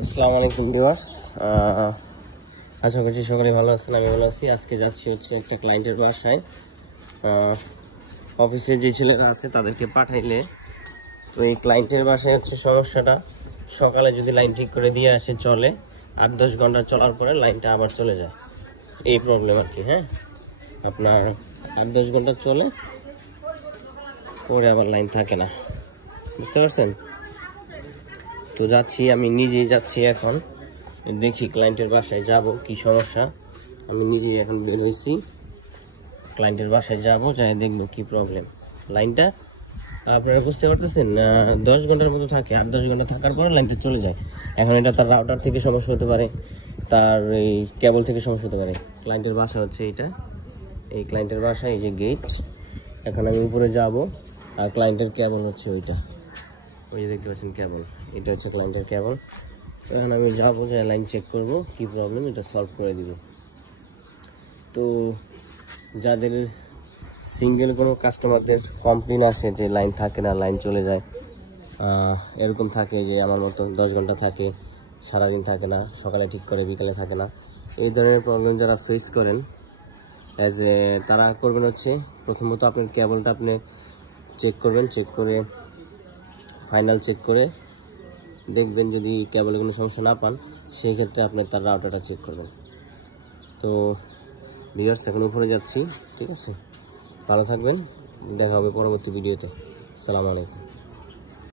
আসসালামু আলাইকুম ভিউয়ার্স, আশা করছি সকলে ভালো আছেন। আমি ভালো আছি। আজকে যাচ্ছি হচ্ছে একটা ক্লায়েন্টের বাসায়। অফিসে যে ছেলেরা আছে তাদেরকে পাঠাইলে, তো এই ক্লায়েন্টের বাসায় হচ্ছে সমস্যাটা, সকালে যদি লাইন ঠিক করে দিয়ে আসে চলে, 8-10 ঘন্টা চলার পরে লাইনটা আবার চলে যায়। এই প্রবলেম আর কি। হ্যাঁ, আপনার 8-10 ঘন্টা চলে, পরে আবার লাইন থাকে না, বুঝতে পারছেন? তো যাচ্ছি, আমি নিজেই যাচ্ছি এখন, দেখি ক্লায়েন্টের বাসায় যাব, কি সমস্যা। আমি নিজেই এখন বের হয়েছি, ক্লায়েন্টের বাসায় যাব, যাই দেখবো কি প্রবলেম। লাইনটা আপনারা বুঝতে পারতেছেন, 10 ঘন্টার মতো থাকে, 8-10 ঘন্টা থাকার পর লাইনটা চলে যায়। এখন এটা তার রাউটার থেকে সমস্যা হতে পারে, তার এই কেবল থেকে সমস্যা হতে পারে। ক্লায়েন্টের বাসা হচ্ছে এইটা, এই ক্লায়েন্টের বাসা, এই যে গেট। এখন আমি উপরে যাব, আর ক্লায়েন্টের কেবল হচ্ছে ওইটা, ওই যে দেখতে পাচ্ছেন কেবল, এটা হচ্ছে ক্লায়েন্টের কেবল। এখন আমি যাবো, যে লাইন চেক করব কি প্রবলেম, এটা সলভ করে দিব। তো যাদের সিঙ্গেল কোনো কাস্টমারদের কমপ্লেন আসে যে লাইন থাকে না, লাইন চলে যায়, এরকম থাকে যে আমার মতো 10 ঘন্টা থাকে, সারাদিন থাকে না, সকালে ঠিক করে বিকালে থাকে না, এই ধরনের প্রবলেম যারা ফেস করেন, তারা করবেন হচ্ছে, প্রথমত আপনার কেবলটা আপনি চেক করবেন, চেক করে ফাইনাল চেক করে দেখবেন, যদি কেবলে কোনো সমস্যা না পান, সেই ক্ষেত্রে আপনি তার রাউটারটা চেক করবেন। তো ভিউয়ার্স, এখন উপরে যাচ্ছি, ঠিক আছে? ভালো থাকবেন, দেখা হবে পরবর্তী ভিডিওতে। আসসালামু আলাইকুম।